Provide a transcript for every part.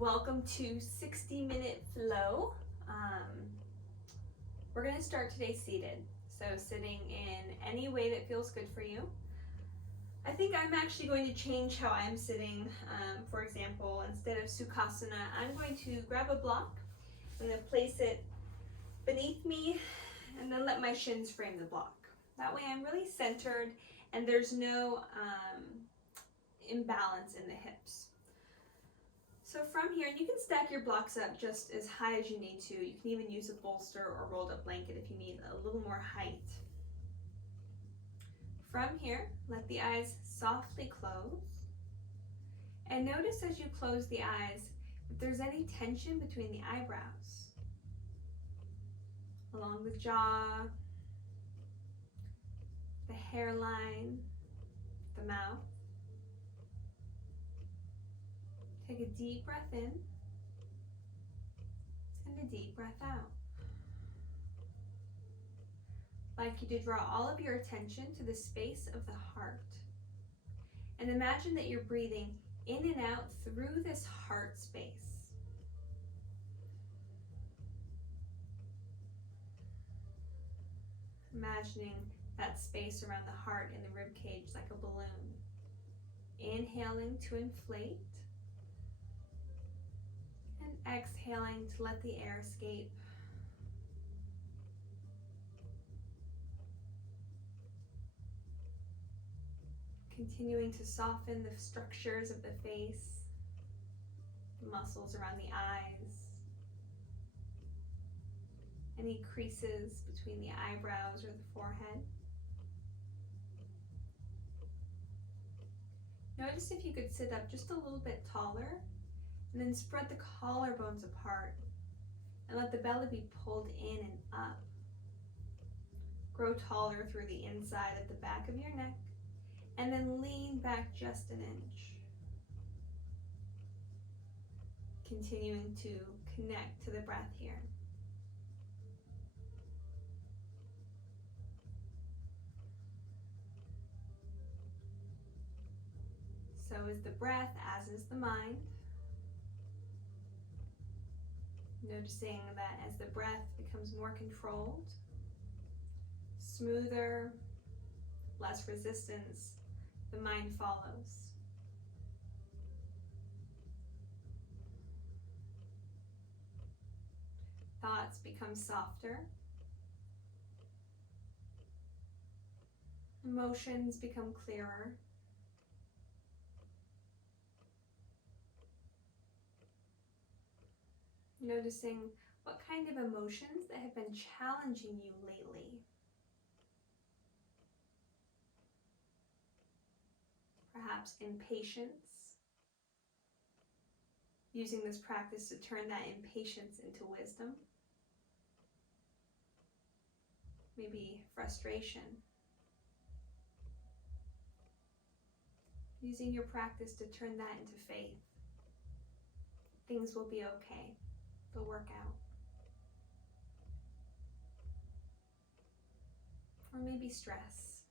Welcome to 60-minute flow. We're going to start today seated. So sitting in any way that feels good for you. I think I'm actually going to change how I'm sitting. For example, instead of Sukhasana, I'm going to grab a block. I'm going to place it beneath me and then let my shins frame the block. That way I'm really centered and there's no imbalance in the hips. So from here, you can stack your blocks up just as high as you need to. You can even use a bolster or rolled up blanket if you need a little more height. From here, let the eyes softly close. And notice as you close the eyes, if there's any tension between the eyebrows, along the jaw, the hairline, the mouth. Take a deep breath in and a deep breath out. I'd like you to draw all of your attention to the space of the heart. And imagine that you're breathing in and out through this heart space. Imagining that space around the heart in the rib cage like a balloon. Inhaling to inflate. And exhaling to let the air escape. Continuing to soften the structures of the face, the muscles around the eyes, any creases between the eyebrows or the forehead. Notice if you could sit up just a little bit taller and then spread the collarbones apart and let the belly be pulled in and up. Grow taller through the inside of the back of your neck and then lean back just an inch. Continuing to connect to the breath here. So is the breath, as is the mind. Noticing that as the breath becomes more controlled, smoother, less resistance, the mind follows. Thoughts become softer. Emotions become clearer. Noticing what kind of emotions that have been challenging you lately. Perhaps impatience. Using this practice to turn that impatience into wisdom. Maybe frustration. Using your practice to turn that into faith. Things will be okay. They'll work out. Or maybe stress,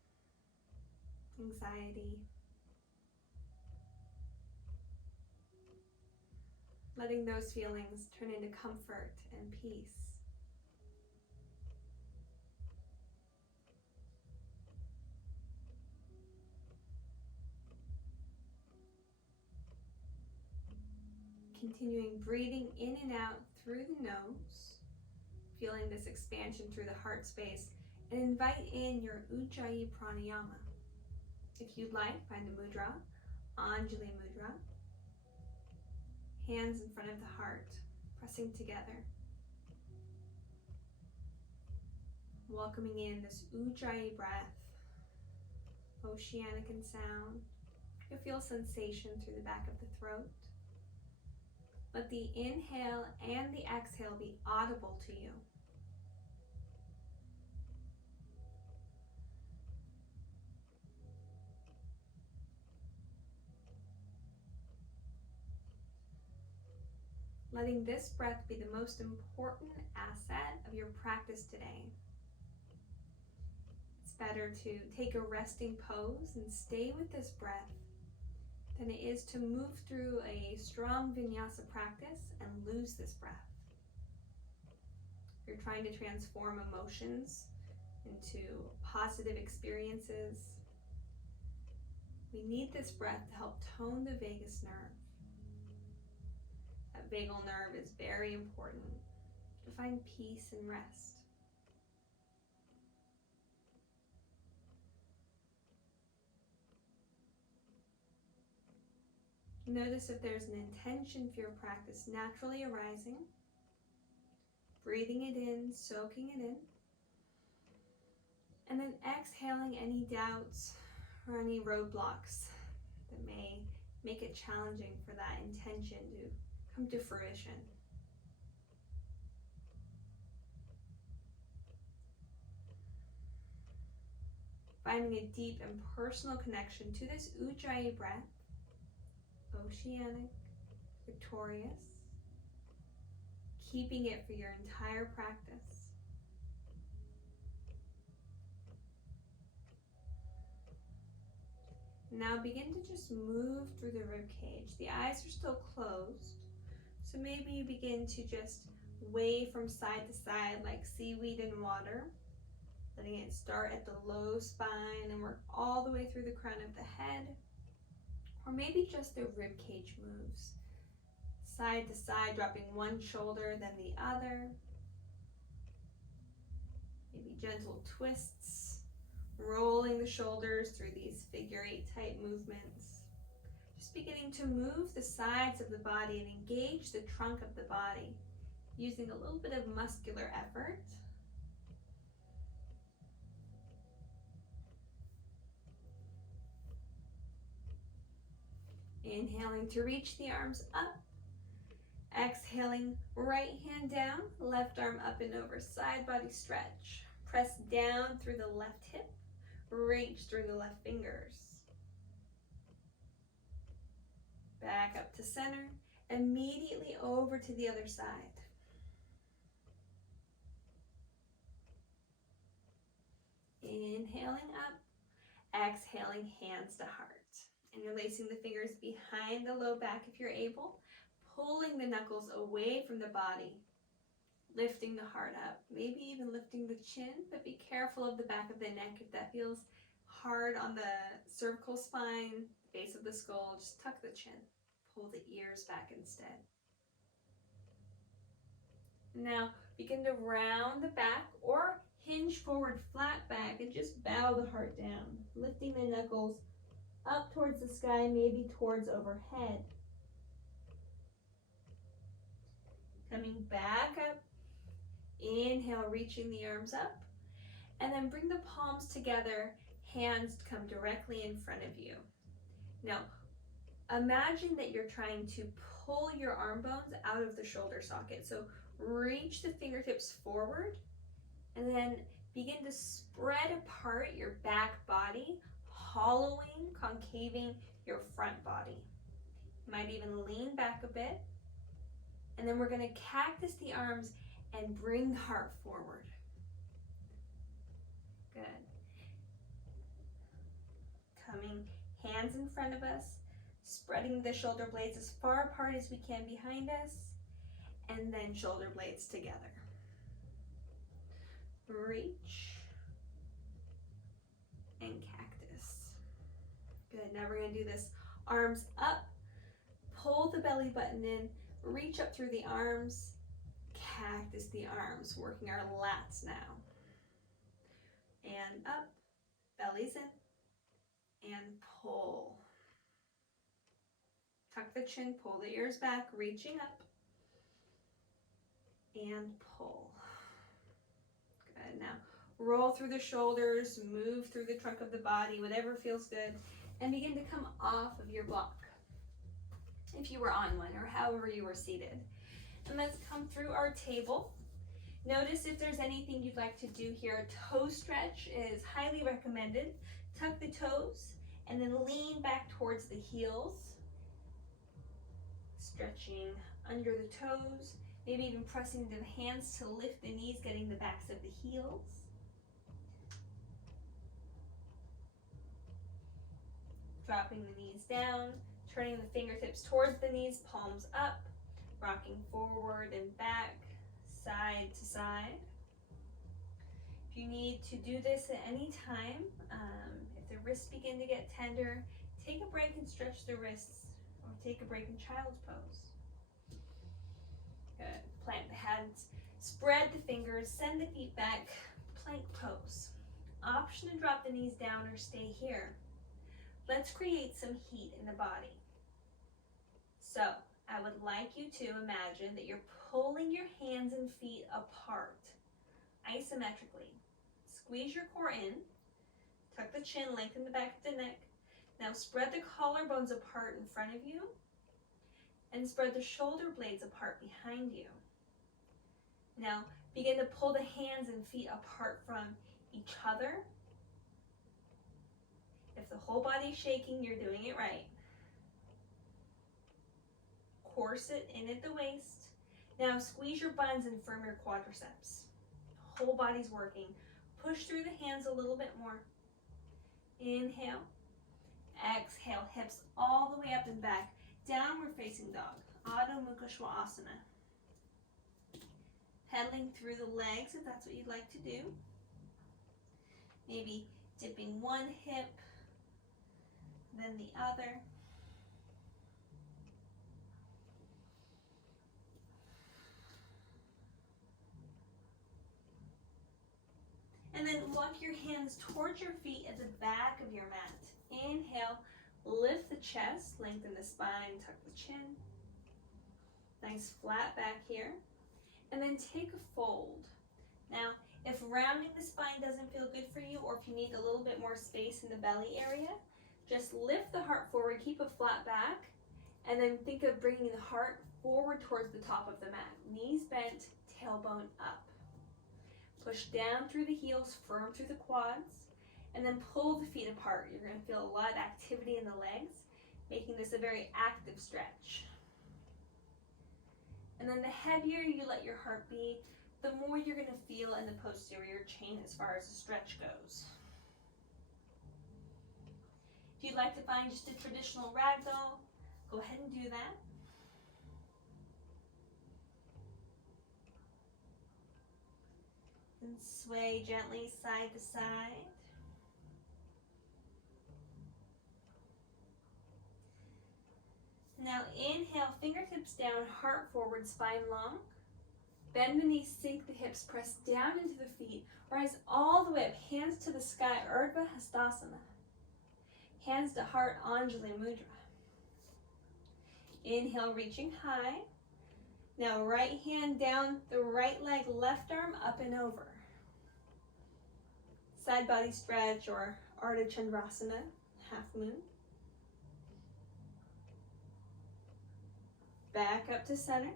anxiety. Letting those feelings turn into comfort and peace. Continuing breathing in and out through the nose, feeling this expansion through the heart space, and invite in your Ujjayi pranayama. If you'd like, find a mudra, Anjali mudra. Hands in front of the heart, pressing together. Welcoming in this Ujjayi breath, oceanic in sound. You'll feel sensation through the back of the throat. Let the inhale and the exhale be audible to you. Letting this breath be the most important asset of your practice today. It's better to take a resting pose and stay with this breath than it is to move through a strong vinyasa practice and lose this breath. You're trying to transform emotions into positive experiences. We need this breath to help tone the vagus nerve. That vagal nerve is very important to find peace and rest. Notice if there's an intention for your practice naturally arising, breathing it in, soaking it in, and then exhaling any doubts or any roadblocks that may make it challenging for that intention to come to fruition. Finding a deep and personal connection to this Ujjayi breath, oceanic, victorious, keeping it for your entire practice. Now begin to just move through the rib cage. The eyes are still closed, so maybe you begin to just wave from side to side like seaweed in water, letting it start at the low spine and work all the way through the crown of the head. Or maybe just the rib cage moves, side to side, dropping one shoulder then the other. Maybe gentle twists, rolling the shoulders through these figure 8 type movements. Just beginning to move the sides of the body and engage the trunk of the body, using a little bit of muscular effort. Inhaling to reach the arms up. Exhaling, right hand down, left arm up and over, side body stretch. Press down through the left hip, reach through the left fingers. Back up to center, immediately over to the other side. Inhaling up, exhaling, hands to heart. Interlacing the fingers behind the low back if you're able, pulling the knuckles away from the body, lifting the heart up, maybe even lifting the chin, but be careful of the back of the neck if that feels hard on the cervical spine, base of the skull. Just tuck the chin, pull the ears back instead. Now begin to round the back or hinge forward flat back and just bow the heart down, lifting the knuckles up towards the sky, maybe towards overhead. Coming back up, inhale, reaching the arms up, and then bring the palms together, hands come directly in front of you. Now, imagine that you're trying to pull your arm bones out of the shoulder socket. So reach the fingertips forward, and then begin to spread apart your back body, hollowing, concaving your front body. You might even lean back a bit. And then we're going to cactus the arms and bring the heart forward. Good. Coming hands in front of us, spreading the shoulder blades as far apart as we can behind us, and then shoulder blades together. Reach and cactus. Good. Now we're going to do this arms up, pull the belly button in, reach up through the arms, cactus the arms, working our lats now. And up, belly's in, and pull. Tuck the chin, pull the ears back, reaching up, and pull. Good. Now roll through the shoulders, move through the trunk of the body, whatever feels good, and begin to come off of your block, if you were on one or however you were seated. And let's come through our table. Notice if there's anything you'd like to do here. A toe stretch is highly recommended. Tuck the toes and then lean back towards the heels. Stretching under the toes, maybe even pressing the hands to lift the knees, getting the backs of the heels. Dropping the knees down, Turning the fingertips towards the knees, palms up, rocking forward and back, side to side. If you need to do this at any time, if the wrists begin to get tender, take a break and stretch the wrists, or take a break in child's pose. Good. Plant the hands, spread the fingers, send the feet back, plank pose. Option to drop the knees down or stay here. Let's create some heat in the body. So, I would like you to imagine that you're pulling your hands and feet apart, isometrically. Squeeze your core in, tuck the chin, lengthen the back of the neck. Now spread the collarbones apart in front of you, and spread the shoulder blades apart behind you. Now begin to pull the hands and feet apart from each other. If the whole body is shaking, you're doing it right. Corset in at the waist. Now squeeze your buns and firm your quadriceps. Whole body's working. Push through the hands a little bit more. Inhale. Exhale, hips all the way up and back. Downward facing dog. Adho Mukha Svanasana. Pedaling through the legs if that's what you'd like to do. Maybe dipping one hip, then the other. And then walk your hands towards your feet at the back of your mat. Inhale, lift the chest, lengthen the spine, tuck the chin. Nice flat back here. And then take a fold. Now, if rounding the spine doesn't feel good for you, or if you need a little bit more space in the belly area, just lift the heart forward, keep a flat back, and then think of bringing the heart forward towards the top of the mat. Knees bent, tailbone up. Push down through the heels, firm through the quads, and then pull the feet apart. You're going to feel a lot of activity in the legs, making this a very active stretch. And then the heavier you let your heart be, the more you're going to feel in the posterior chain as far as the stretch goes. If you'd like to find just a traditional ragdoll, go ahead and do that. And sway gently side to side. Now inhale, fingertips down, heart forward, spine long. Bend the knees, sink the hips, press down into the feet. Rise all the way up, hands to the sky, Urdhva Hastasana. Hands to heart, Anjali Mudra. Inhale, reaching high. Now right hand down the right leg, left arm up and over. Side body stretch or Ardha Chandrasana, half moon. Back up to center.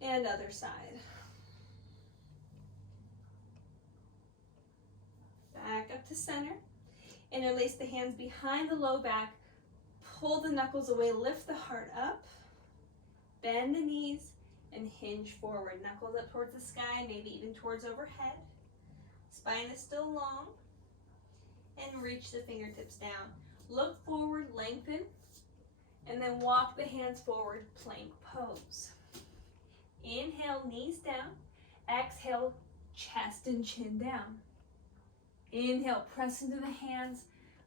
And other side. Back up to center. Interlace the hands behind the low back. Pull the knuckles away, lift the heart up. Bend the knees and hinge forward. Knuckles up towards the sky, maybe even towards overhead. Spine is still long. And reach the fingertips down. Look forward, lengthen. And then walk the hands forward, plank pose. Inhale, knees down. Exhale, chest and chin down. Inhale, press into the hands.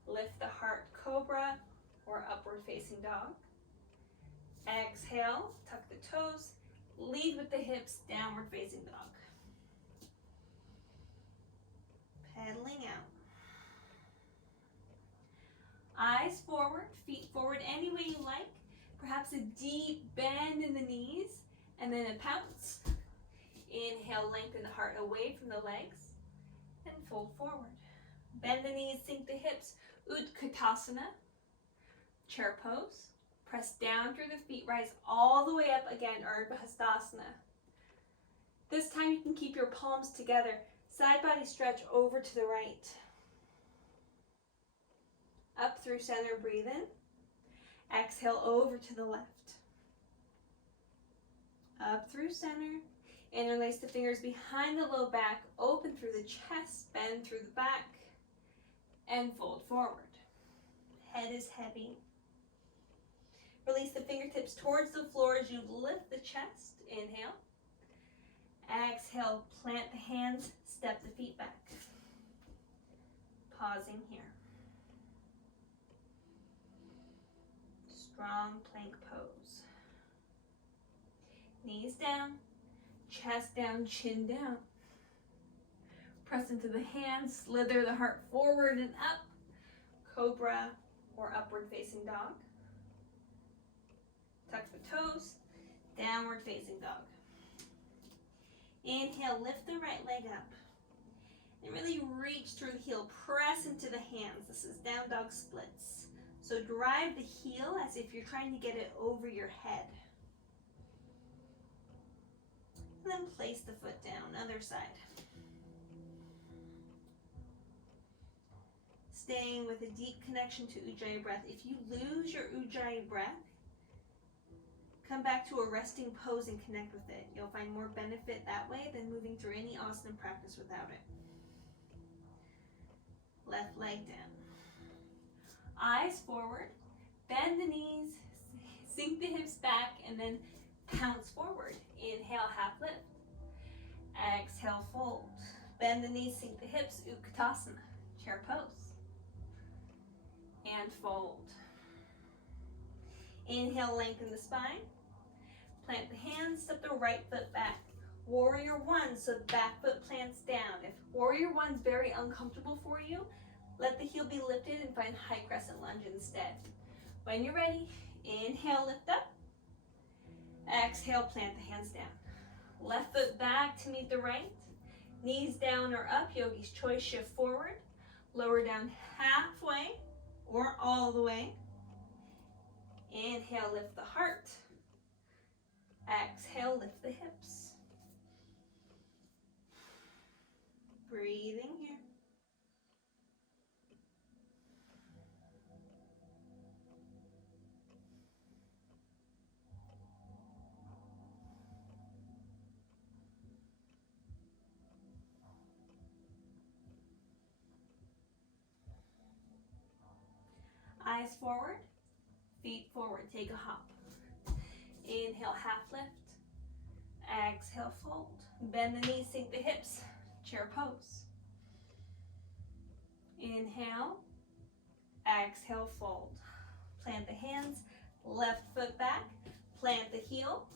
Lift the heart, cobra or upward facing dog. Exhale, tuck the toes. Lead with the hips, downward facing dog. Pedaling out. Eyes forward, feet forward any way you like. Perhaps a deep bend in the knees and then a pounce. Inhale, lengthen the heart away from the legs and fold forward. Bend the knees, sink the hips. Utkatasana, chair pose. Press down through the feet, rise all the way up again, Urdhva Hastasana. This time you can keep your palms together. Side body stretch over to the right. Up through center, breathe in. Exhale over to the left. Up through center. Interlace the fingers behind the low back. Open through the chest, bend through the back. And fold forward. Head is heavy. Release the fingertips towards the floor as you lift the chest. Inhale. Exhale, plant the hands, step the feet back. Pausing here. Strong plank pose. Knees down, chest down, chin down. Press into the hands, slither the heart forward and up. Cobra or upward facing dog. Tuck the toes, downward facing dog. Inhale, lift the right leg up. And really reach through the heel, press into the hands. This is down dog splits. So drive the heel as if you're trying to get it over your head. And then place the foot down, other side. Staying with a deep connection to Ujjayi breath. If you lose your Ujjayi breath, come back to a resting pose and connect with it. You'll find more benefit that way than moving through any asana practice without it. Left leg down. Eyes forward. Bend the knees. Sink the hips back and then pounce forward. Inhale, half lift. Exhale, fold. Bend the knees, sink the hips. Utkatasana, chair pose. And fold. Inhale, lengthen the spine. Plant the hands, step the right foot back. Warrior one, so the back foot plants down. If warrior one's very uncomfortable for you, let the heel be lifted and find high crescent lunge instead. When you're ready, inhale, lift up. Exhale, plant the hands down. Left foot back to meet the right. Knees down or up, yogi's choice, shift forward. Lower down halfway or all the way. Inhale, lift the heart. Exhale, lift the hips. Breathing here. Eyes forward, feet forward, take a hop. Inhale, half lift. Exhale, fold. Bend the knees, sink the hips, chair pose. Inhale, exhale, fold. Plant the hands, left foot back, plant the heel,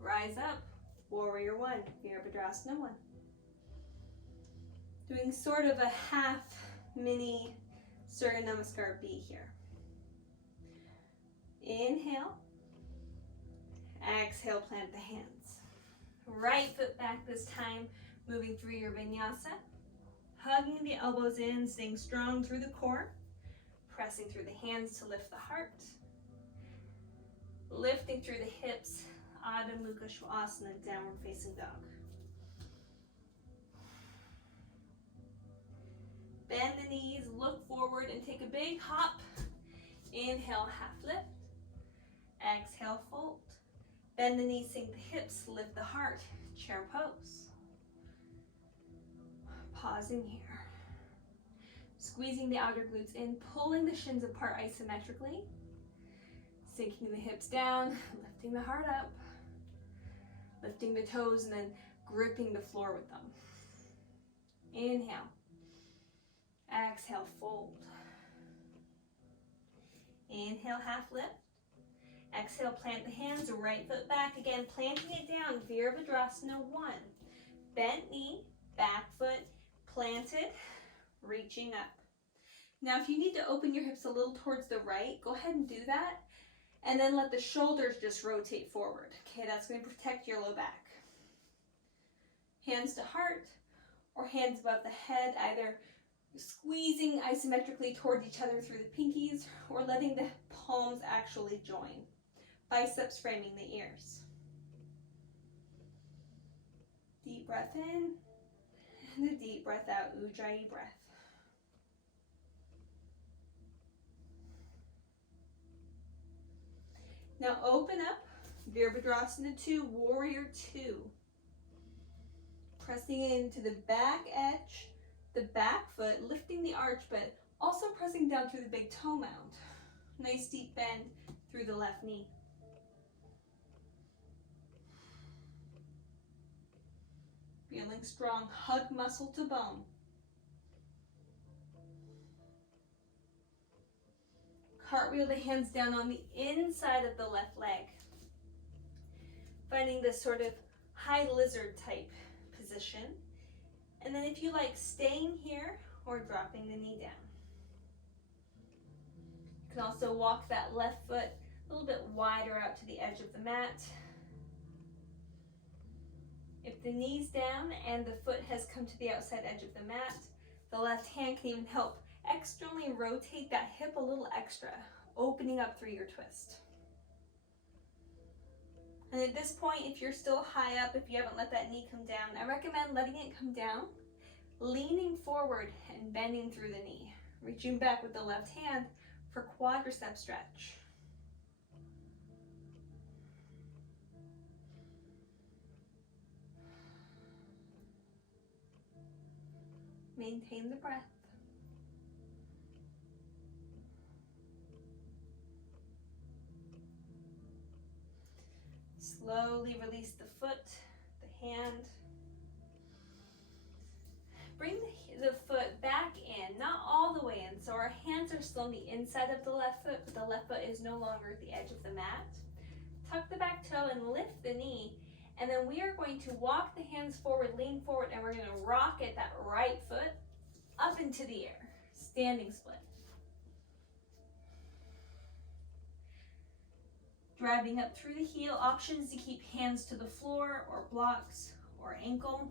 rise up, warrior one, Virabhadrasana one. Doing sort of a half mini Surya Namaskar B here. Inhale, exhale, plant the hands. Right foot back this time, moving through your vinyasa. Hugging the elbows in, staying strong through the core. Pressing through the hands to lift the heart. Lifting through the hips, Adho Mukha Svanasana, downward facing dog. Bend the knees, look forward and take a big hop. Inhale, half lift. Exhale, fold. Bend the knees, sink the hips, lift the heart, chair pose. Pausing here. Squeezing the outer glutes in, pulling the shins apart isometrically. Sinking the hips down, lifting the heart up. Lifting the toes and then gripping the floor with them. Inhale. Exhale, fold. Inhale, half lift. Exhale, plant the hands, right foot back. Again, planting it down, Virabhadrasana 1. Bent knee, back foot, planted, reaching up. Now, if you need to open your hips a little towards the right, go ahead and do that. And then let the shoulders just rotate forward. Okay, that's going to protect your low back. Hands to heart or hands above the head, either squeezing isometrically towards each other through the pinkies or letting the palms actually join. Biceps framing the ears. Deep breath in and a deep breath out, Ujjayi breath. Now open up, Virabhadrasana 2, Warrior 2. Pressing into the back edge, the back foot, lifting the arch, but also pressing down through the big toe mound. Nice deep bend through the left knee. Feeling strong, hug muscle to bone. Cartwheel the hands down on the inside of the left leg. Finding this sort of high lizard type position. And then if you like, staying here or dropping the knee down. You can also walk that left foot a little bit wider out to the edge of the mat. If the knee's down and the foot has come to the outside edge of the mat, the left hand can even help externally rotate that hip a little extra, opening up through your twist. And at this point, if you're still high up, if you haven't let that knee come down, I recommend letting it come down, leaning forward and bending through the knee. Reaching back with the left hand for quadricep stretch. Maintain the breath. Slowly release the foot, the hand. Bring the foot back in, not all the way in. So our hands are still on the inside of the left foot, but the left foot is no longer at the edge of the mat. Tuck the back toe and lift the knee. And then we are going to walk the hands forward, lean forward, and we're going to rocket that right foot up into the air. Standing split. Driving up through the heel. Options to keep hands to the floor or blocks or ankle.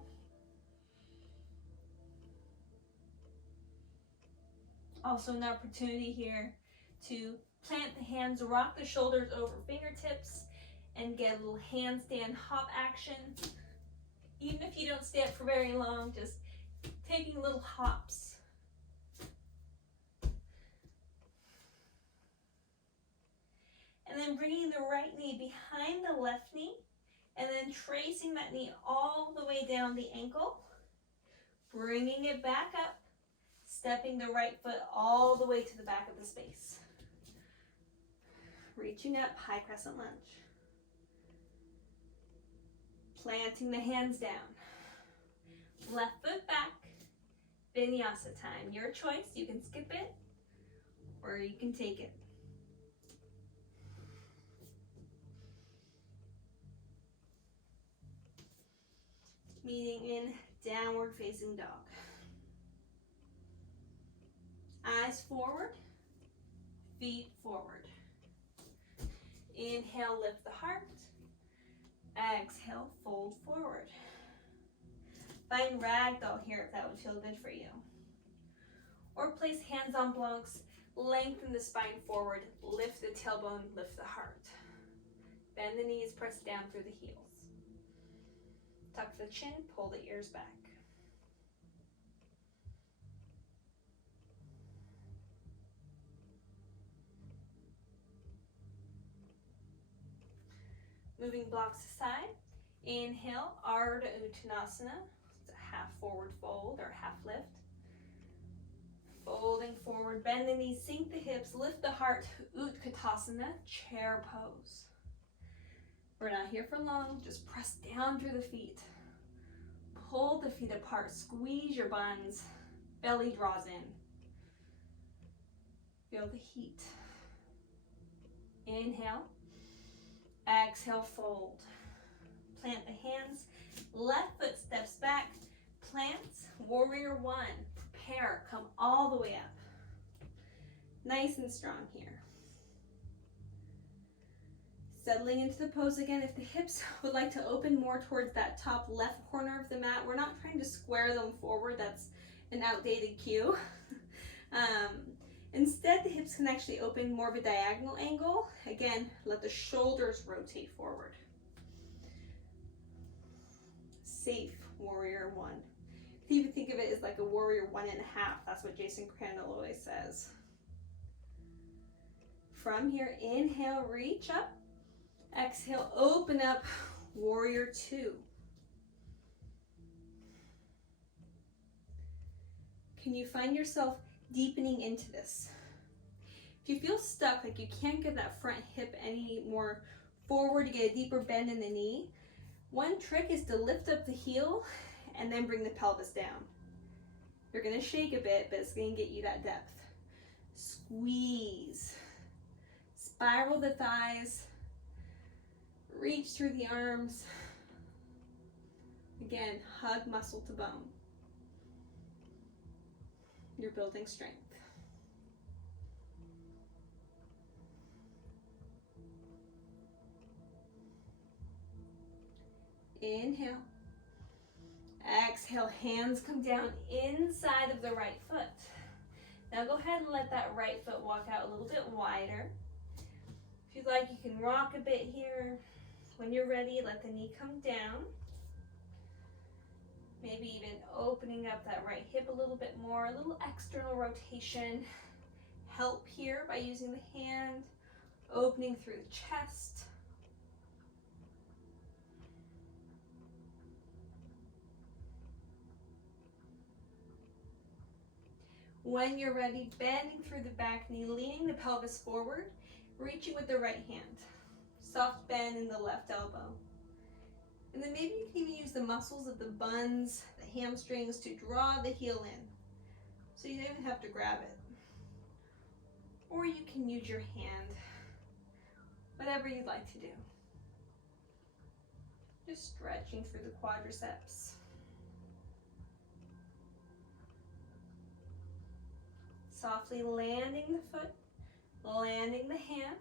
Also an opportunity here to plant the hands, rock the shoulders over fingertips, and get a little handstand hop action. Even if you don't stay up for very long, just taking little hops. And then bringing the right knee behind the left knee, and then tracing that knee all the way down the ankle, bringing it back up, stepping the right foot all the way to the back of the space. Reaching up, high crescent lunge. Planting the hands down. Left foot back, vinyasa time. Your choice, you can skip it or you can take it. Meeting in downward facing dog. Eyes forward, feet forward. Inhale, lift the heart. Exhale, fold forward. Find ragdoll here if that would feel good for you. Or place hands on blocks, lengthen the spine forward, lift the tailbone, lift the heart. Bend the knees, press down through the heels. Tuck the chin, pull the ears back. Moving blocks aside. Inhale, Ardha Uttanasana. It's a half forward fold or half lift. Folding forward, bend the knees, sink the hips, lift the heart. Utkatasana, chair pose. We're not here for long, just press down through the feet. Pull the feet apart, squeeze your buns, belly draws in. Feel the heat. Inhale, exhale, fold. Plant the hands, left foot steps back, plants, warrior one. Prepare, come all the way up. Nice and strong here. Settling into the pose again. If the hips would like to open more towards that top left corner of the mat, we're not trying to square them forward. That's an outdated cue. Instead, the hips can actually open more of a diagonal angle. Again, let the shoulders rotate forward. Safe warrior one. You can even think of it as like a warrior 1.5. That's what Jason Crandall always says. From here, inhale, reach up. Exhale, open up, warrior two. Can you find yourself deepening into this? If you feel stuck, like you can't get that front hip any more forward to get a deeper bend in the knee, one trick is to lift up the heel and then bring the pelvis down. You're gonna shake a bit, but it's gonna get you that depth. Squeeze. Spiral the thighs. Reach through the arms. Again, hug muscle to bone. You're building strength. Inhale. Exhale, hands come down inside of the right foot. Now go ahead and let that right foot walk out a little bit wider. If you'd like, you can rock a bit here. When you're ready, let the knee come down. Maybe even opening up that right hip a little bit more, a little external rotation. Help here by using the hand, opening through the chest. When you're ready, bending through the back knee, leaning the pelvis forward, reaching with the right hand. Soft bend in the left elbow. And then maybe you can even use the muscles of the buns, the hamstrings to draw the heel in. So you don't even have to grab it. Or you can use your hand, whatever you'd like to do. Just stretching through the quadriceps. Softly landing the foot, landing the hand,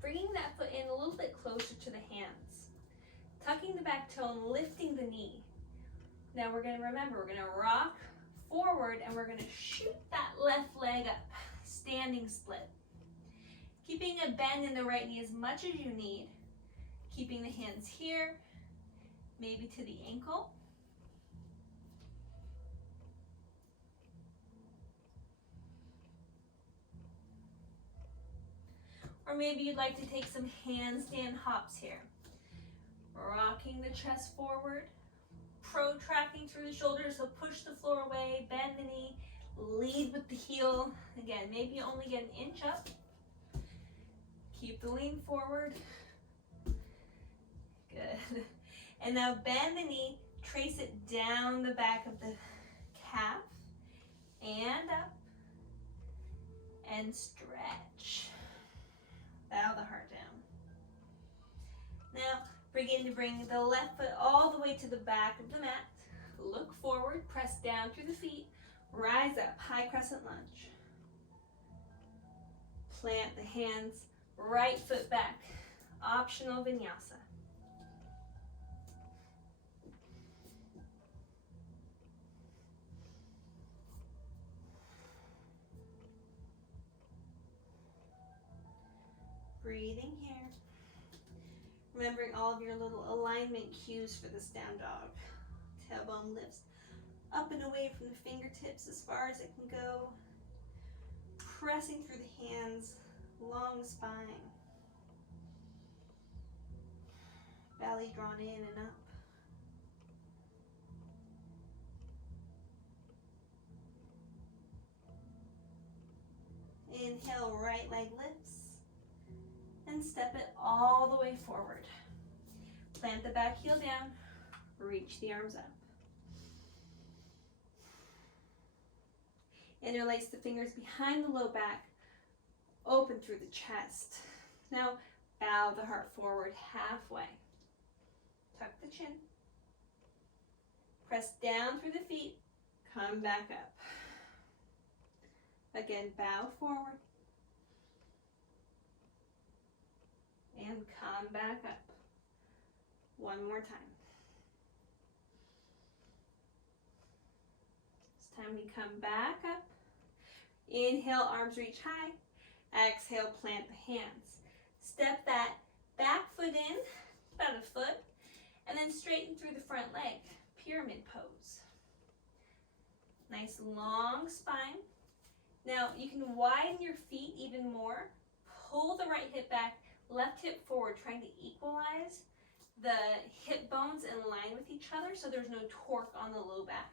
bringing that foot in a little bit closer to the hands, tucking the back toe and lifting the knee. Now we're going to remember, we're going to rock forward and we're going to shoot that left leg up, standing split. Keeping a bend in the right knee as much as you need, keeping the hands here, maybe to the ankle. Or maybe you'd like to take some handstand hops here. Rocking the chest forward, protracting through the shoulders, so push the floor away, bend the knee, lead with the heel. Again, maybe you only get an inch up. Keep the lean forward. Good. And now bend the knee, trace it down the back of the calf, and up, and stretch. Bow the heart down. Now, begin to bring the left foot all the way to the back of the mat. Look forward, press down through the feet, rise up, high crescent lunge. Plant the hands, right foot back, optional vinyasa. Breathing here. Remembering all of your little alignment cues for this down dog. Tailbone lifts up and away from the fingertips as far as it can go. Pressing through the hands, long spine. Belly drawn in and up. Inhale, right leg lifts. And step it all the way forward. Plant the back heel down, reach the arms up. Interlace the fingers behind the low back, open through the chest. Now bow the heart forward halfway. Tuck the chin. Press down through the feet, come back up. Again, bow forward. And come back up. One more time. It's time to come back up. Inhale, arms reach high. Exhale, plant the hands. Step that back foot in, about a foot, and then straighten through the front leg. Pyramid pose. Nice long spine. Now you can widen your feet even more. Pull the right hip back, left hip forward, trying to equalize the hip bones in line with each other so there's no torque on the low back.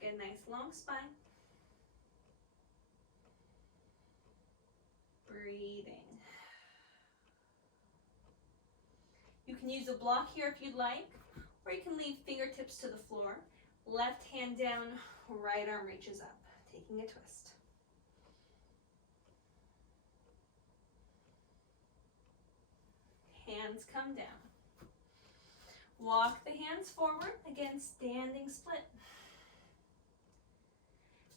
Get a nice long spine. Breathing. You can use a block here if you'd like, or you can leave fingertips to the floor. Left hand down, right arm reaches up, taking a twist. Hands come down. Walk the hands forward, again, standing split.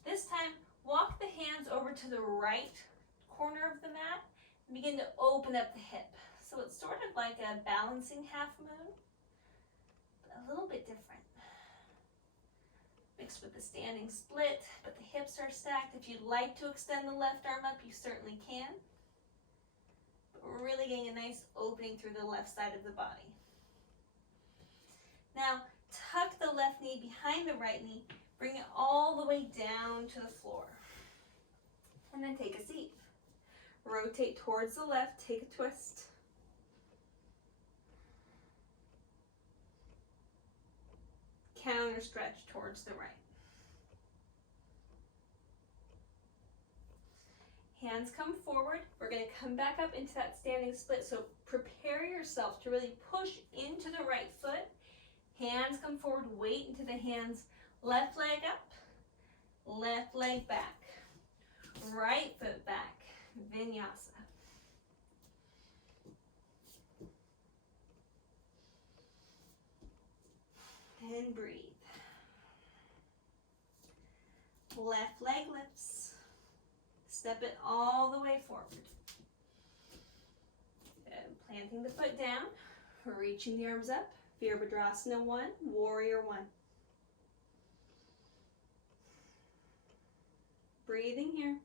This time, walk the hands over to the right corner of the mat and begin to open up the hip. So it's sort of like a balancing half moon, but a little bit different. Mixed with the standing split, but the hips are stacked. If you'd like to extend the left arm up, you certainly can. But we're really getting a nice opening through the left side of the body. Now, tuck the left knee behind the right knee, bring it all the way down to the floor. And then take a seat. Rotate towards the left, take a twist. Counter stretch towards the right. Hands come forward. We're going to come back up into that standing split. So prepare yourself to really push into the right foot. Hands come forward, weight into the hands. Left leg up, left leg back. Right foot back, vinyasa. And breathe. Left leg lifts. Step it all the way forward. And planting the foot down, reaching the arms up. Virabhadrasana 1, Warrior 1. Breathing here.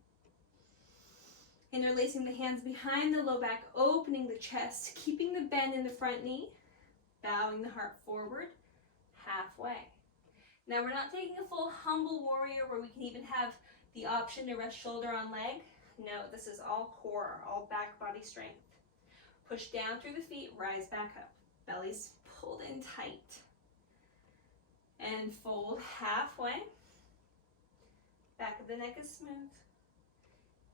Interlacing the hands behind the low back, opening the chest, keeping the bend in the front knee, bowing the heart forward, halfway. Now we're not taking a full humble warrior where we can even have the option to rest shoulder on leg. No, this is all core, all back body strength. Push down through the feet, rise back up. Belly's pulled in tight. And fold halfway. Back of the neck is smooth.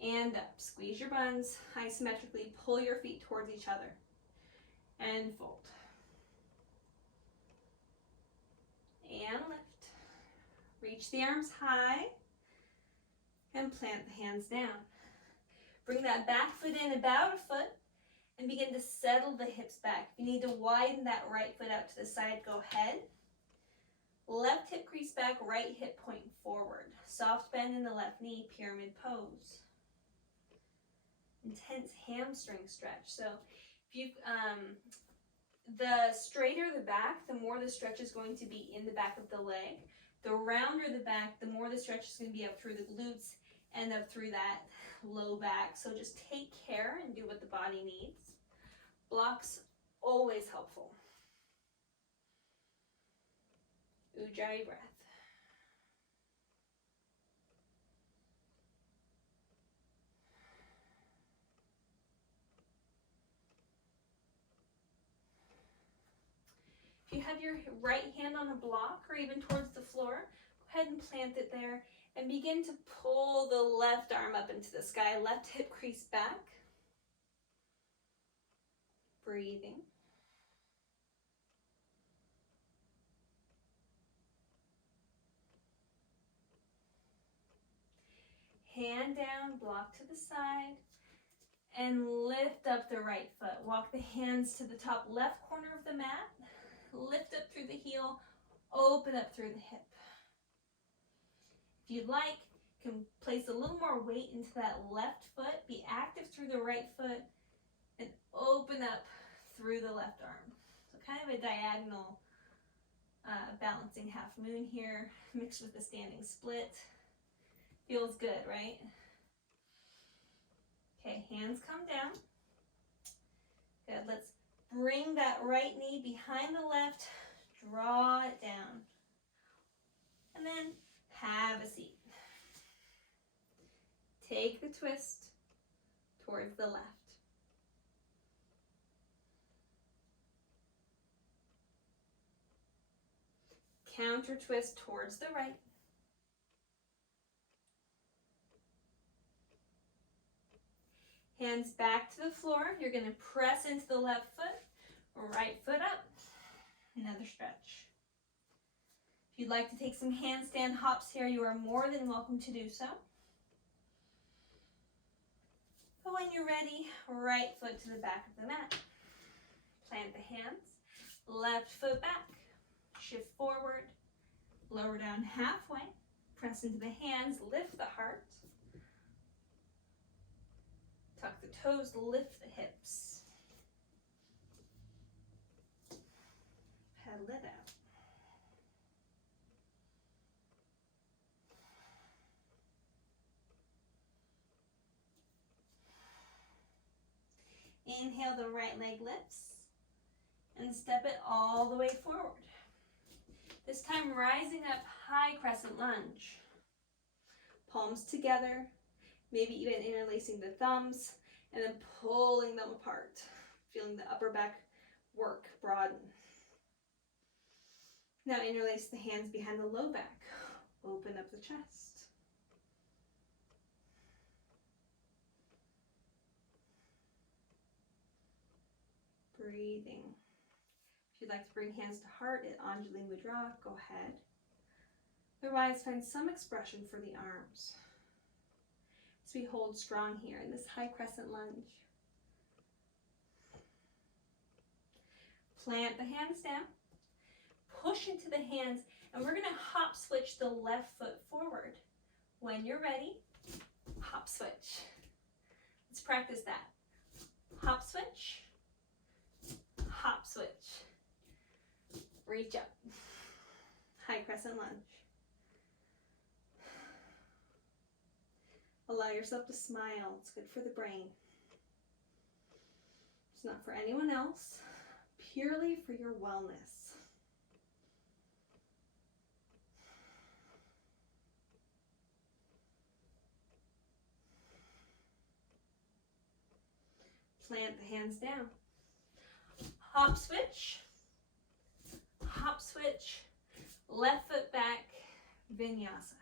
And up. Squeeze your buns. Isometrically pull your feet towards each other. And fold. And lift. Reach the arms high. And plant the hands down. Bring that back foot in about a foot. And begin to settle the hips back. If you need to widen that right foot out to the side, go ahead. Left hip crease back, right hip pointing forward. Soft bend in the left knee, pyramid pose. Intense hamstring stretch. So if you, the straighter the back, the more the stretch is going to be in the back of the leg. The rounder the back, the more the stretch is going to be up through the glutes and up through that low back. So just take care and do what the body needs. Blocks, always helpful. Ujjayi breath. If you have your right hand on a block or even towards the floor, go ahead and plant it there and begin to pull the left arm up into the sky. Left hip crease back. Breathing. Hand down, block to the side, and lift up the right foot. Walk the hands to the top left corner of the mat. Lift up through the heel, open up through the hip. If you'd like, you can place a little more weight into that left foot, be active through the right foot, and open up through the left arm. So kind of a diagonal balancing half moon here, mixed with the standing split. Feels good, right? Okay, hands come down. Good, let's bring that right knee behind the left, draw it down, and then have a seat. Take the twist towards the left. Counter twist towards the right. Hands back to the floor. You're going to press into the left foot, right foot up. Another stretch. If you'd like to take some handstand hops here, you are more than welcome to do so. But when you're ready, right foot to the back of the mat. Plant the hands, left foot back, shift forward, lower down halfway, press into the hands, lift the heart. Tuck the toes, lift the hips. Pedal it out. Inhale, the right leg lifts, and step it all the way forward. This time rising up, high crescent lunge. Palms together, maybe even interlacing the thumbs, and then pulling them apart, feeling the upper back work, broaden. Now interlace the hands behind the low back, open up the chest. Breathing. If you'd like to bring hands to heart at Anjali Mudra, go ahead. Otherwise, find some expression for the arms. As we hold strong here in this high crescent lunge. Plant the hands down. Push into the hands, and we're going to hop switch the left foot forward. When you're ready, hop switch. Let's practice that. Hop switch. Hop switch. Reach up. High crescent lunge. Allow yourself to smile. It's good for the brain. It's not for anyone else, purely for your wellness. Plant the hands down. Hop switch. Hop switch. Left foot back. Vinyasa.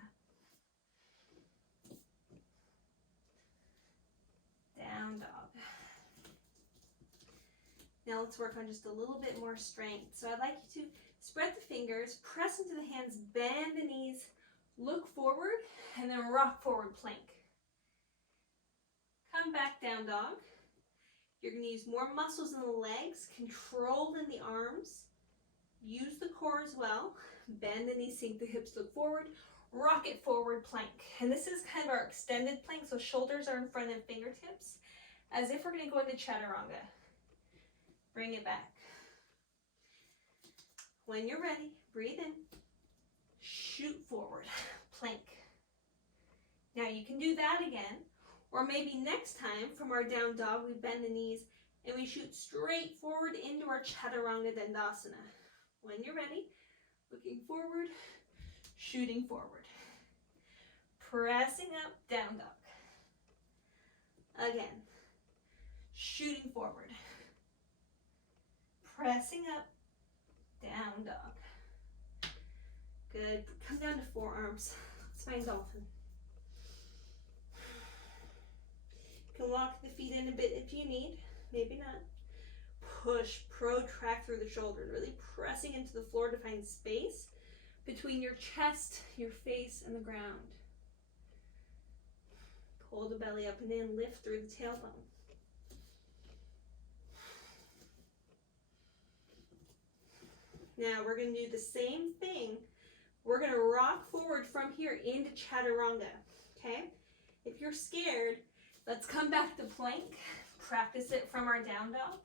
Down dog. Now let's work on just a little bit more strength. So I'd like you to spread the fingers, press into the hands, bend the knees, look forward, and then rock forward plank. Come back down dog. You're going to use more muscles in the legs, control in the arms. Use the core as well. Bend the knees, sink the hips, look forward. Rock it forward plank. And this is kind of our extended plank, so shoulders are in front of fingertips, as if we're going to go into chaturanga. Bring it back. When you're ready, breathe in. Shoot forward, plank. Now you can do that again. Or maybe next time, from our down dog, we bend the knees and we shoot straight forward into our chaturanga dandasana. When you're ready, looking forward, shooting forward. Pressing up, down dog. Again, shooting forward. Pressing up, down dog. Good. Come down to forearms. Let's find dolphin. You can walk the feet in a bit if you need, maybe not. Push, protract through the shoulders, really pressing into the floor to find space between your chest, your face, and the ground. Pull the belly up and in, lift through the tailbone. Now we're going to do the same thing. We're going to rock forward from here into chaturanga, okay? If you're scared, let's come back to plank. Practice it from our down dog.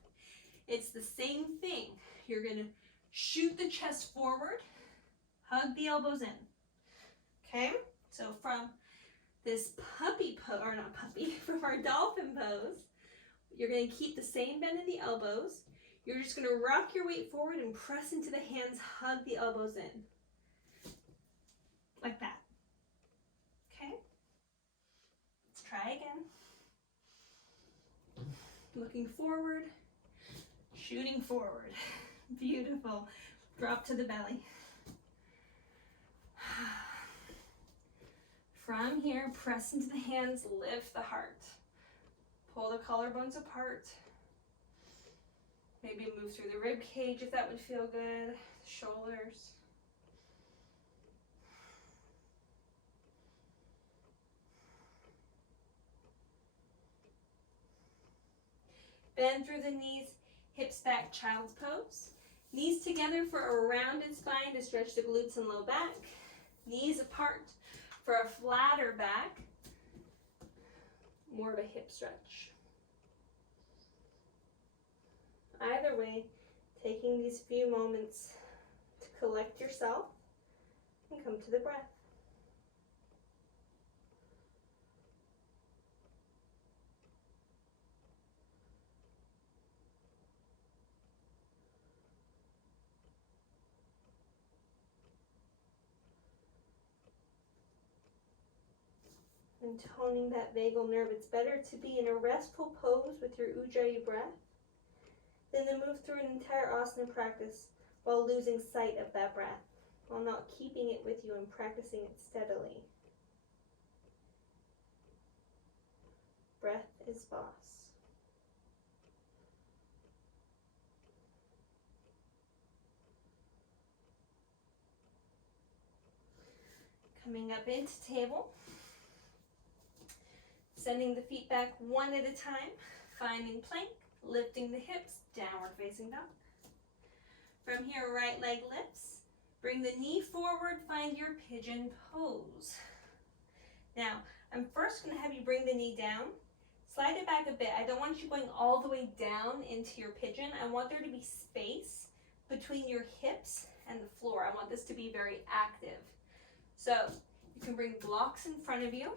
It's the same thing. You're going to shoot the chest forward, hug the elbows in, okay? So from this puppy pose, or not puppy, from our dolphin pose, you're going to keep the same bend in the elbows. You're just going to rock your weight forward and press into the hands, hug the elbows in. Like that. Okay? Let's try again. Looking forward, shooting forward. Beautiful. Drop to the belly. From here, press into the hands, lift the heart. Pull the collarbones apart. Maybe move through the rib cage if that would feel good. Shoulders. Bend through the knees, hips back, child's pose. Knees together for a rounded spine to stretch the glutes and low back. Knees apart for a flatter back. More of a hip stretch. Either way, taking these few moments to collect yourself and come to the breath. And toning that vagal nerve, it's better to be in a restful pose with your Ujjayi breath than to move through an entire asana practice while losing sight of that breath, while not keeping it with you and practicing it steadily. Breath is boss. Coming up into table. Sending the feet back one at a time, finding plank, lifting the hips, downward facing dog. From here, right leg lifts. Bring the knee forward, find your pigeon pose. Now, I'm first going to have you bring the knee down. Slide it back a bit. I don't want you going all the way down into your pigeon. I want there to be space between your hips and the floor. I want this to be very active. So, you can bring blocks in front of you.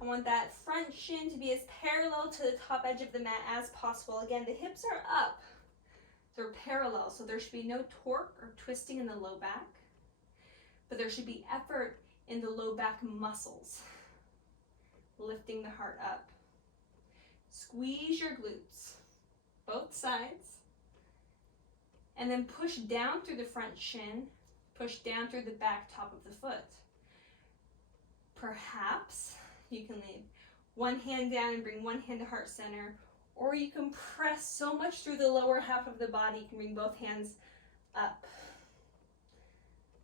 I want that front shin to be as parallel to the top edge of the mat as possible. Again, the hips are up. They're parallel, so there should be no torque or twisting in the low back, but there should be effort in the low back muscles, lifting the heart up. Squeeze your glutes, both sides, and then push down through the front shin, push down through the back top of the foot. Perhaps you can leave one hand down and bring one hand to heart center, or you can press so much through the lower half of the body, you can bring both hands up.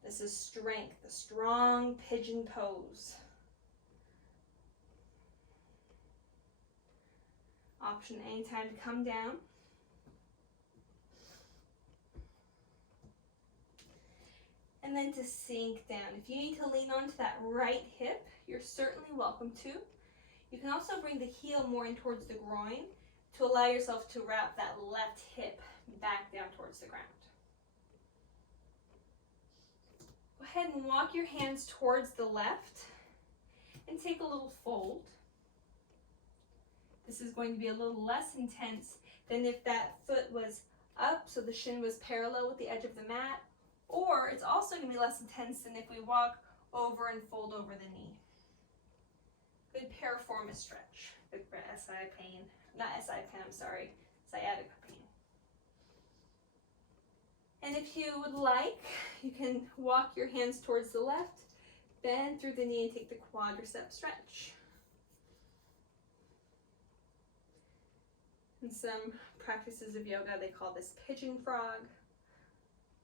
This is strength, a strong pigeon pose. Option anytime to come down. And then to sink down. If you need to lean onto that right hip, you're certainly welcome to. You can also bring the heel more in towards the groin to allow yourself to wrap that left hip back down towards the ground. Go ahead and walk your hands towards the left and take a little fold. This is going to be a little less intense than if that foot was up, so the shin was parallel with the edge of the mat, or it's also going to be less intense than if we walk over and fold over the knee. Good piriformis stretch. Good for SI pain. Not SI pain, I'm sorry. Sciatica pain. And if you would like, you can walk your hands towards the left, bend through the knee and take the quadricep stretch. In some practices of yoga, they call this pigeon frog.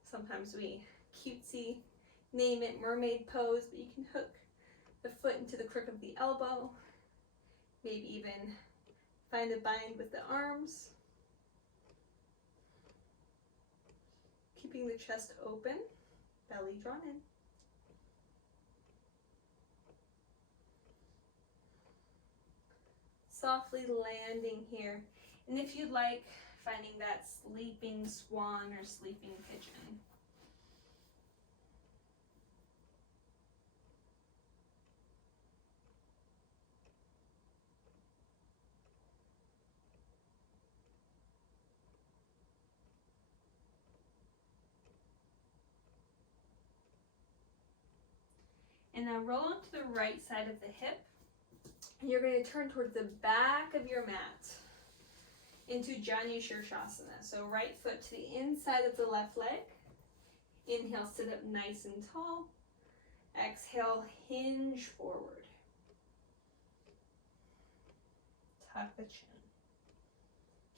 Sometimes we cutesy name it mermaid pose, but you can hook the foot into the crook of the elbow. Maybe even find a bind with the arms. Keeping the chest open, belly drawn in. Softly landing here. And if you'd like, finding that sleeping swan or sleeping pigeon. And now roll onto the right side of the hip. And you're going to turn towards the back of your mat into Janu Shirshasana. So right foot to the inside of the left leg. Inhale, sit up nice and tall. Exhale, hinge forward. Tuck the chin.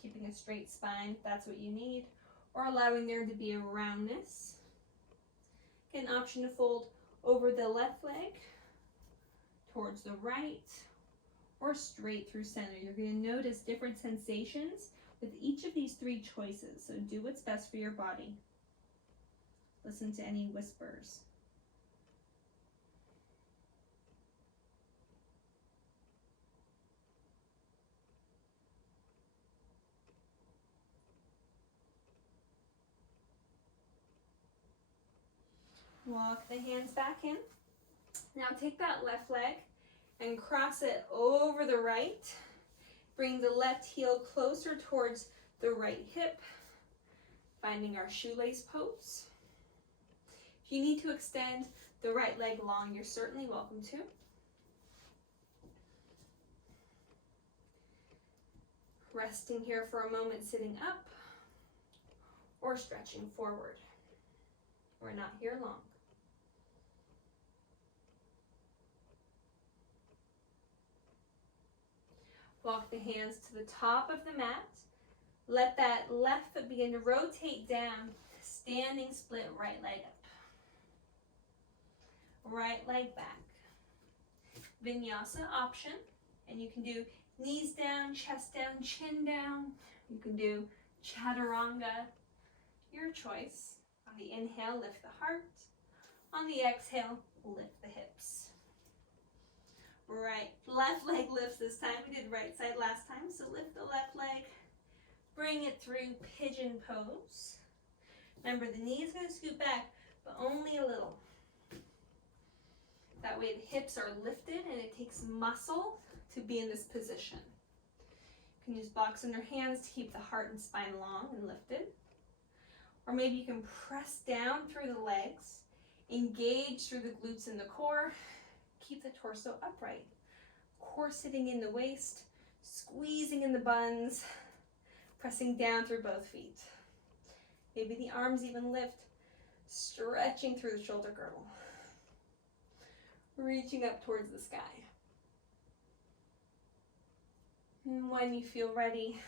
keeping a straight spine if that's what you need, or allowing there to be a roundness. An option to fold over the left leg, towards the right, or straight through center. You're going to notice different sensations with each of these three choices, so do what's best for your body. Listen to any whispers. Walk the hands back in. Now take that left leg and cross it over the right. Bring the left heel closer towards the right hip, finding our shoelace pose. If you need to extend the right leg long, you're certainly welcome to. Resting here for a moment, sitting up or stretching forward. We're not here long. Walk the hands to the top of the mat. Let that left foot begin to rotate down, standing split right leg up. Right leg back. Vinyasa option, and you can do knees down, chest down, chin down. You can do chaturanga, your choice. On the inhale, lift the heart. On the exhale, lift the hips. Right, left leg lifts this time. We did right side last time, so lift the left leg. Bring it through pigeon pose. Remember, the knee is going to scoot back, but only a little. That way the hips are lifted and it takes muscle to be in this position. You can use blocks under hands to keep the heart and spine long and lifted. Or maybe you can press down through the legs, engage through the glutes and the core, keep the torso upright. Core sitting in the waist, squeezing in the buns, pressing down through both feet. Maybe the arms even lift, stretching through the shoulder girdle. Reaching up towards the sky. And when you feel ready,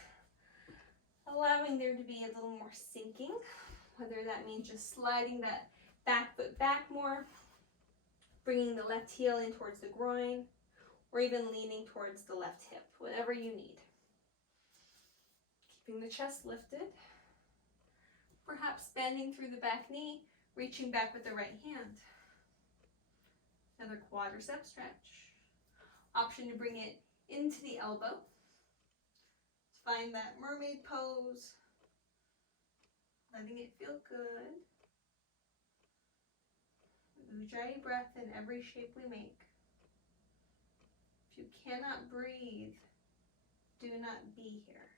allowing there to be a little more sinking, whether that means just sliding that back foot back more, bringing the left heel in towards the groin, or even leaning towards the left hip, whatever you need. Keeping the chest lifted, perhaps bending through the back knee, reaching back with the right hand. Another quadricep stretch. Option to bring it into the elbow. Find that mermaid pose. Letting it feel good. Ujjayi breath in every shape we make. If you cannot breathe, do not be here.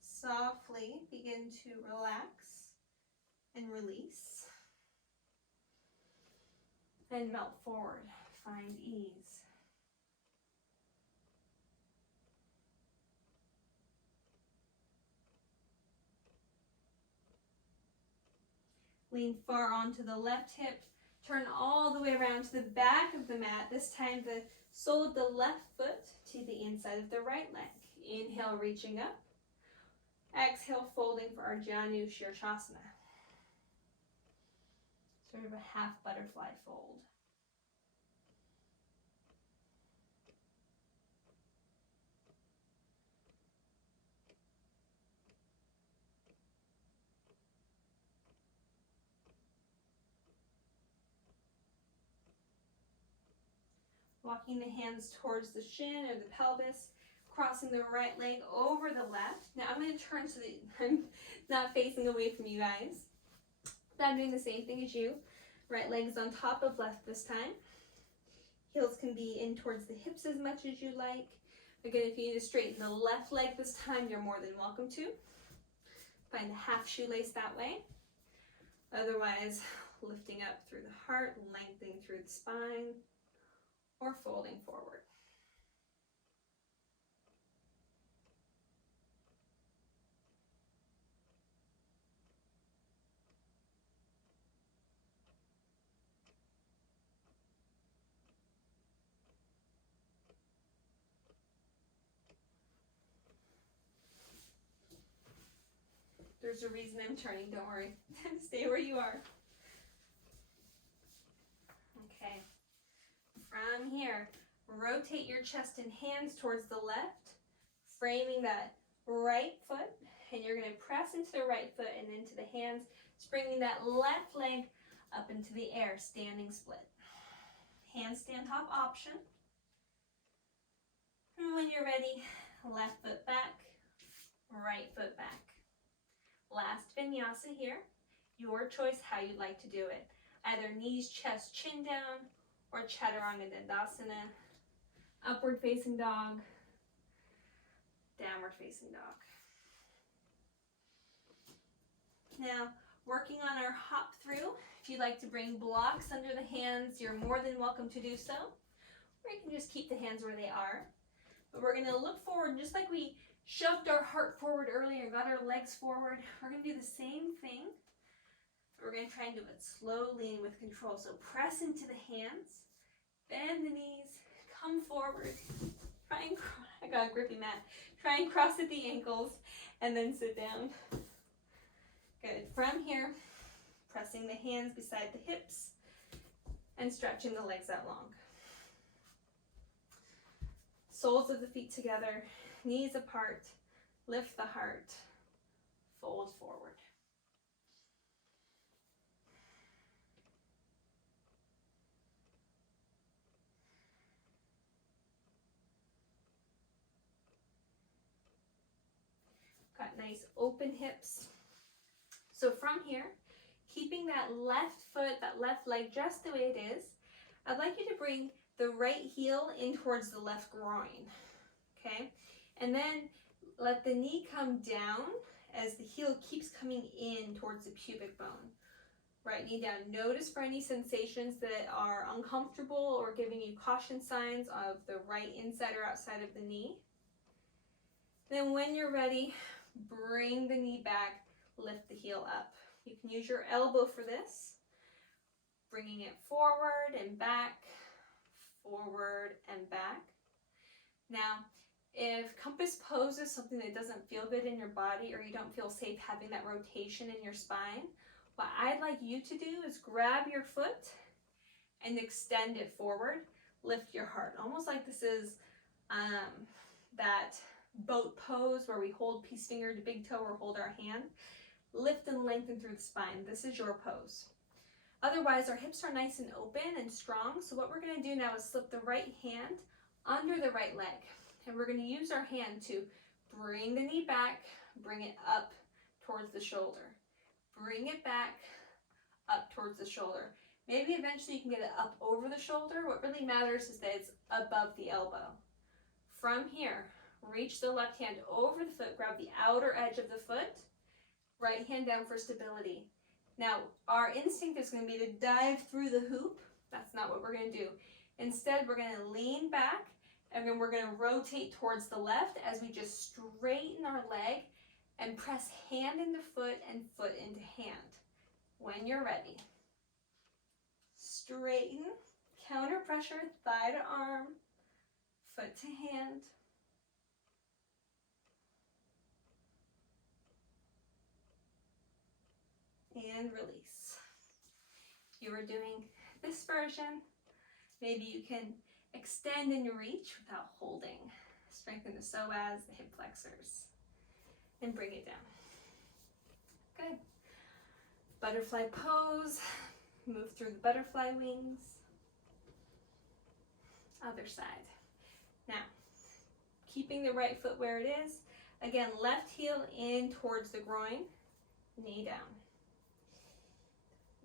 Softly begin to relax and release. And melt forward. Find ease. Lean far onto the left hip. Turn all the way around to the back of the mat. This time the sole of the left foot to the inside of the right leg. Inhale, reaching up. Exhale, folding for our Janu Shirshasana. Sort of a half butterfly fold. Walking the hands towards the shin or the pelvis, crossing the right leg over the left. Now I'm going to turn so that I'm not facing away from you guys. But I'm doing the same thing as you. Right leg is on top of left this time. Heels can be in towards the hips as much as you like. Again, if you need to straighten the left leg this time, you're more than welcome to. Find a half shoelace that way. Otherwise, lifting up through the heart, lengthening through the spine, or folding forward. There's a reason I'm turning, don't worry. Stay where you are. Okay. From here, rotate your chest and hands towards the left, framing that right foot, and you're going to press into the right foot and into the hands, bringing that left leg up into the air, standing split. Handstand hop option. And when you're ready, left foot back, right foot back. Last vinyasa here. Your choice how you'd like to do it. Either knees, chest, chin down, or chaturanga dandasana, upward facing dog, downward facing dog. Now, working on our hop through. If you'd like to bring blocks under the hands, you're more than welcome to do so. Or you can just keep the hands where they are. But we're going to look forward, just like we shoved our heart forward earlier and got our legs forward. We're going to do the same thing. We're going to try and do it slowly and with control. So press into the hands, bend the knees, come forward. I got a grippy mat. Try and cross at the ankles and then sit down. Good. From here, pressing the hands beside the hips and stretching the legs out long. Soles of the feet together, knees apart, lift the heart, fold forward. Got nice open hips. So from here, keeping that left foot, that left leg just the way it is, I'd like you to bring the right heel in towards the left groin, okay? And then let the knee come down as the heel keeps coming in towards the pubic bone. Right knee down. Notice for any sensations that are uncomfortable or giving you caution signs of the right inside or outside of the knee. Then when you're ready, bring the knee back, lift the heel up. You can use your elbow for this, bringing it forward and back, forward and back. Now, if compass pose is something that doesn't feel good in your body or you don't feel safe having that rotation in your spine, what I'd like you to do is grab your foot and extend it forward, lift your heart. Almost like this is that boat pose where we hold peace finger to big toe or hold our hand. Lift and lengthen through the spine. This is your pose. Otherwise, our hips are nice and open and strong. So what we're going to do now is slip the right hand under the right leg. And we're going to use our hand to bring the knee back, bring it up towards the shoulder. Bring it back, up towards the shoulder. Maybe eventually you can get it up over the shoulder. What really matters is that it's above the elbow. From here, reach the left hand over the foot, grab the outer edge of the foot, right hand down for stability. Now, our instinct is going to be to dive through the hoop. That's not what we're going to do. Instead, we're going to lean back, and then we're going to rotate towards the left as we just straighten our leg and press hand into foot and foot into hand. When you're ready, straighten, counter pressure, thigh to arm, foot to hand. And release. If you are doing this version, maybe you can extend and reach without holding. Strengthen the psoas, the hip flexors, and bring it down. Good. Butterfly pose. Move through the butterfly wings. Other side. Now, keeping the right foot where it is. Again, left heel in towards the groin, knee down.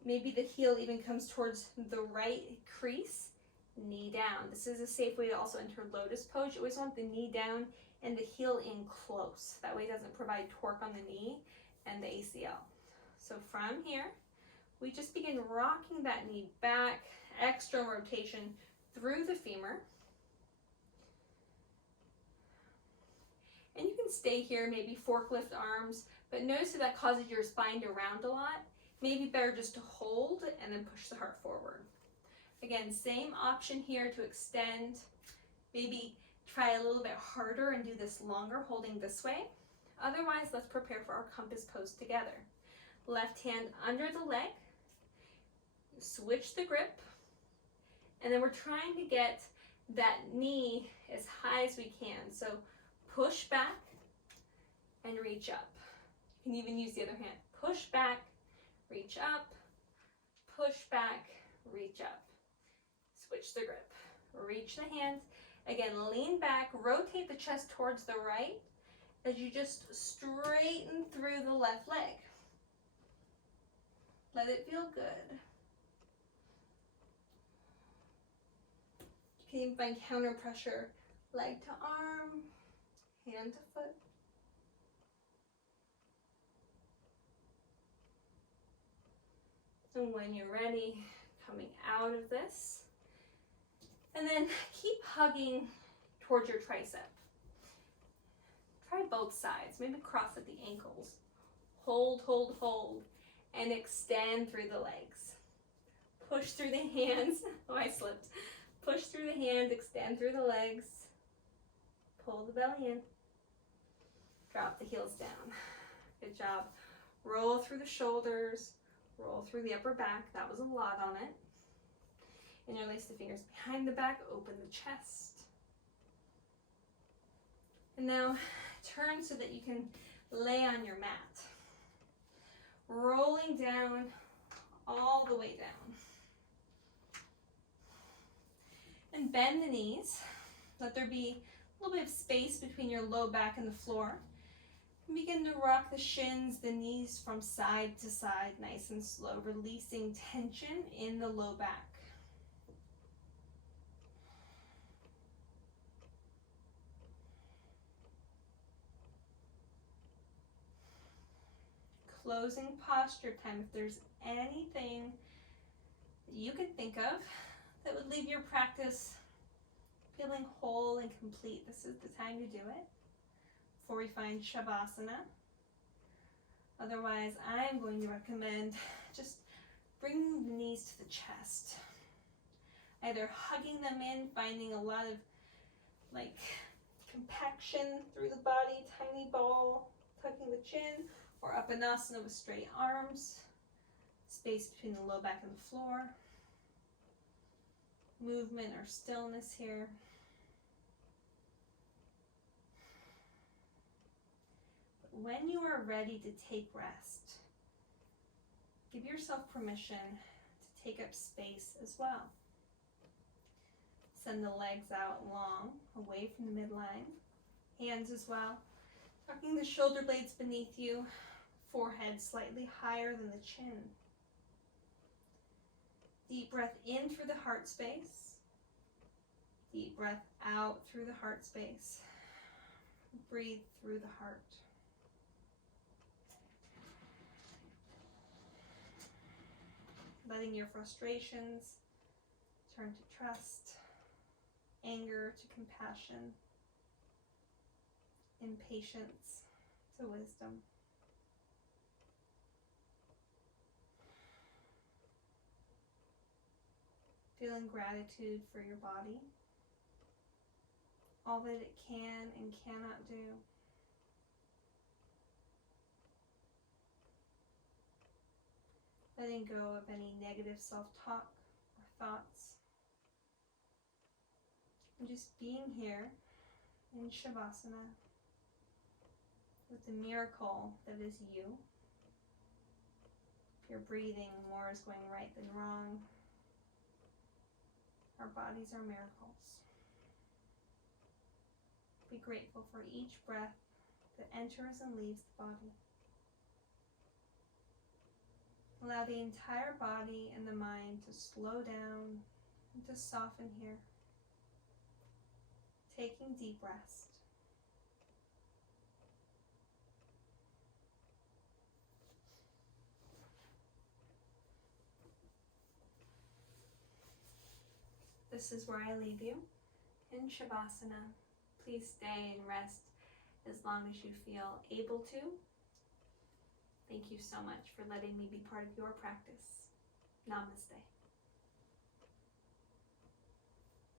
Maybe the heel even comes towards the right crease, knee down. This is a safe way to also enter lotus pose. You always want the knee down and the heel in close. That way it doesn't provide torque on the knee and the ACL. So from here, we just begin rocking that knee back, extra rotation through the femur. And you can stay here, maybe forklift arms, but notice if that causes your spine to round a lot. Maybe better just to hold and then push the heart forward. Again, same option here to extend. Maybe try a little bit harder and do this longer, holding this way. Otherwise, let's prepare for our compass pose together. Left hand under the leg, switch the grip, and then we're trying to get that knee as high as we can. So push back and reach up. You can even use the other hand. Push back, reach up, push back, reach up. Switch the grip. Reach the hands. Again, lean back, rotate the chest towards the right as you just straighten through the left leg. Let it feel good. You can even find counter pressure, leg to arm, hand to foot. And when you're ready, coming out of this, and then keep hugging towards your tricep. Try both sides, maybe cross at the ankles. Hold, hold, hold, and extend through the legs. Push through the hands. Oh, I slipped. Push through the hands, extend through the legs. Pull the belly in. Drop the heels down. Good job. Roll through the shoulders. Roll through the upper back. That was a lot on it. Interlace the fingers behind the back. Open the chest. And now turn so that you can lay on your mat. Rolling down all the way down. And bend the knees. Let there be a little bit of space between your low back and the floor. And begin to rock the shins, the knees from side to side, nice and slow, releasing tension in the low back. Closing posture time. If there's anything that you can think of that would leave your practice feeling whole and complete, this is the time to do it before we find Shavasana. Otherwise, I'm going to recommend just bringing the knees to the chest. Either hugging them in, finding a lot of like compaction through the body, tiny ball, tucking the chin, or Uppanasana with straight arms, space between the low back and the floor. Movement or stillness here. But when you are ready to take rest, give yourself permission to take up space as well. Send the legs out long, away from the midline. Hands as well. Tucking the shoulder blades beneath you, forehead slightly higher than the chin. Deep breath in through the heart space. Deep breath out through the heart space. Breathe through the heart. Letting your frustrations turn to trust, anger to compassion, impatience to wisdom. Feeling gratitude for your body, all that it can and cannot do. Letting go of any negative self-talk or thoughts. And just being here in Shavasana with the miracle that is you. If you're breathing, more is going right than wrong. Our bodies are miracles. Be grateful for each breath that enters and leaves the body. Allow the entire body and the mind to slow down and to soften here. Taking deep rest. This is where I leave you in Shavasana. Please stay and rest as long as you feel able to. Thank you so much for letting me be part of your practice. Namaste.